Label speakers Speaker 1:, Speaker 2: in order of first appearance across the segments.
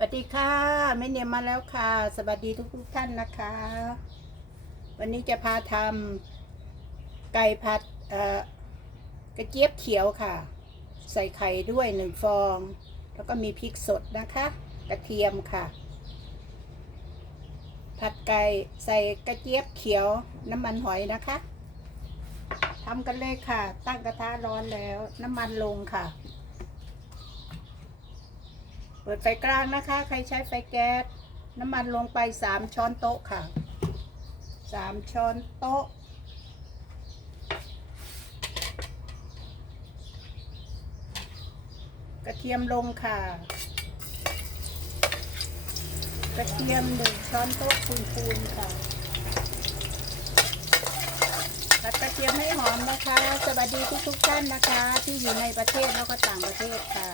Speaker 1: สวัสดีค่ะแม่เนียมมาแล้วค่ะ สวัสดีทุกทุกท่านนะคะ วันนี้จะพาทำไก่ผัดกระเจี๊ยบเขียวค่ะ ใส่ไข่ด้วยหนึ่งฟอง แล้วก็มีพริกสดนะคะ กระเทียมค่ะ ผัดไก่ใส่กระเจี๊ยบเขียวน้ำมันหอยนะคะทำกันเลยค่ะ ตั้งกระทะร้อนแล้วน้ำมันลงค่ะ ปิดไฟกลางนะคะ ใครใช้ไฟแก๊สน้ำมันลงไปสามช้อนโต๊ะค่ะสามช้อนโต๊ะ กระเทียมลงค่ะ กระเทียมหนึ่งช้อนโต๊ะคูณๆค่ะผัดกระเทียมให้หอมนะคะ สวัสดีทุกๆท่านนะคะ ที่อยู่ในประเทศแล้วก็ต่างประเทศค่ะ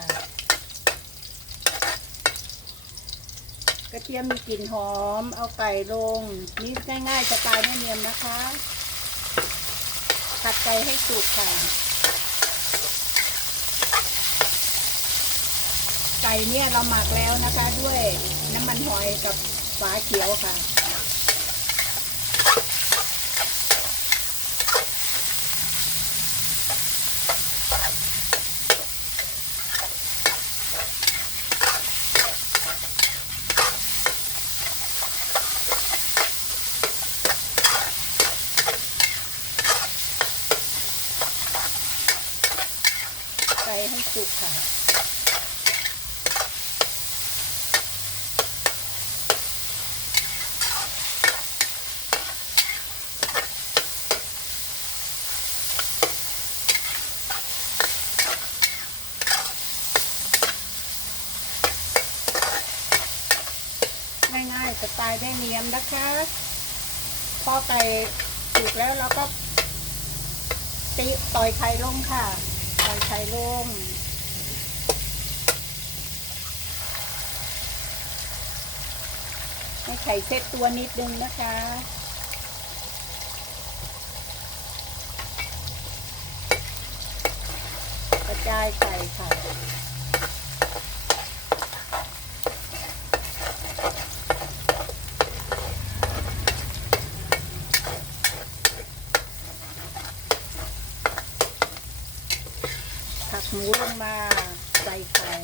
Speaker 1: กระ เทียมมีกลิ่นหอม เอาไก่ลงนี่ง่ายๆสไตล์แม่เนียมนะคะ ผัดไก่ให้สุกค่ะ ไก่เนี่ยเราหมักแล้วนะคะ ด้วยน้ำมันหอยกับฝาเขียวค่ะ ให้สุกค่ะ ง่ายๆสไตล์ได้เนียมนะคะ พอไก่สุกแล้วเราก็ตีต่อยไข่ลงค่ะ ไข่ลงให้ไข่เซ็ตตัวนิดนึงนะคะ กระจายไข่ค่ะ หมูลงมาใส่ไข่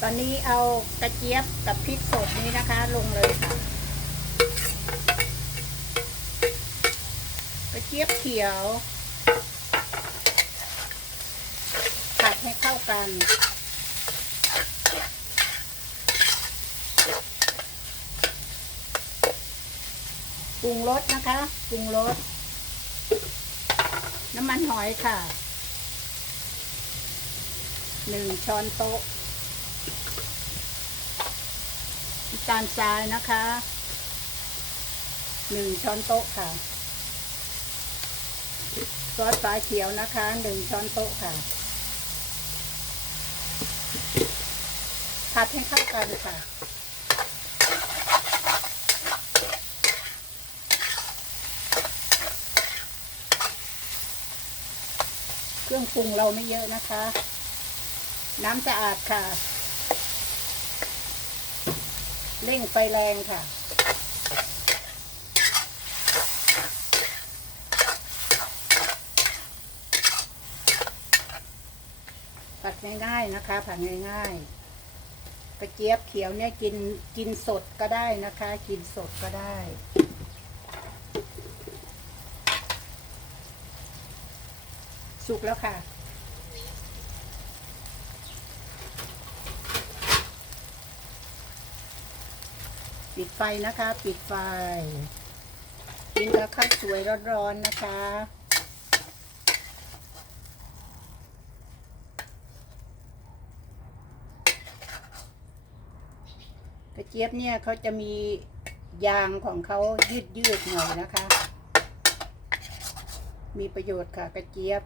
Speaker 1: ตอนนี้เอากระเจี๊ยบกับพริกสดนี้นะคะ ลงเลยค่ะ กระเจี๊ยบเขียวผัดให้เข้ากัน รุงรสนะคะ ปรุงรส น้ำมันหอยค่ะ หนึ่งช้อนโต๊ะน้ำตาลทรายนะคะ หนึ่งช้อนโต๊ะค่ะ ซอสฟ้าเขียวนะคะ หนึ่งช้อนโต๊ะค่ะ ผัดให้เข้ากันค่ะ เครื่องปรุงเราไม่เยอะนะคะ น้ำสะอาดค่ะ เร่งไฟแรงค่ะ ผัดง่ายๆนะคะ ผัดง่ายๆกระเจี๊ยบเขียวเนี่ยกินกินสดก็ได้นะคะ กินสดก็ได้ สุกแล้วค่ะ ปิดไฟนะคะ ปิดไฟกินกับข้าวสวยร้อนๆนะคะกระเจี๊ยบเนี่ยเขาจะมียางของเขายืดยืดๆหน่อยนะคะ มีประโยชน์ค่ะกระเจี๊ยบ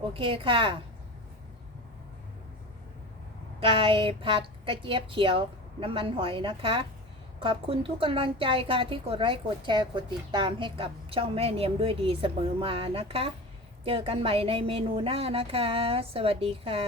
Speaker 1: โอเคค่ะ ไก่ผัดกระเจี๊ยบเขียวน้ำมันหอยนะคะ ขอบคุณทุกกำลังใจค่ะที่กดไลค์กดแชร์กดติดตามให้กับช่องแม่เนียมด้วยดีเสมอมานะคะ เจอกันใหม่ในเมนูหน้านะคะ สวัสดีค่ะ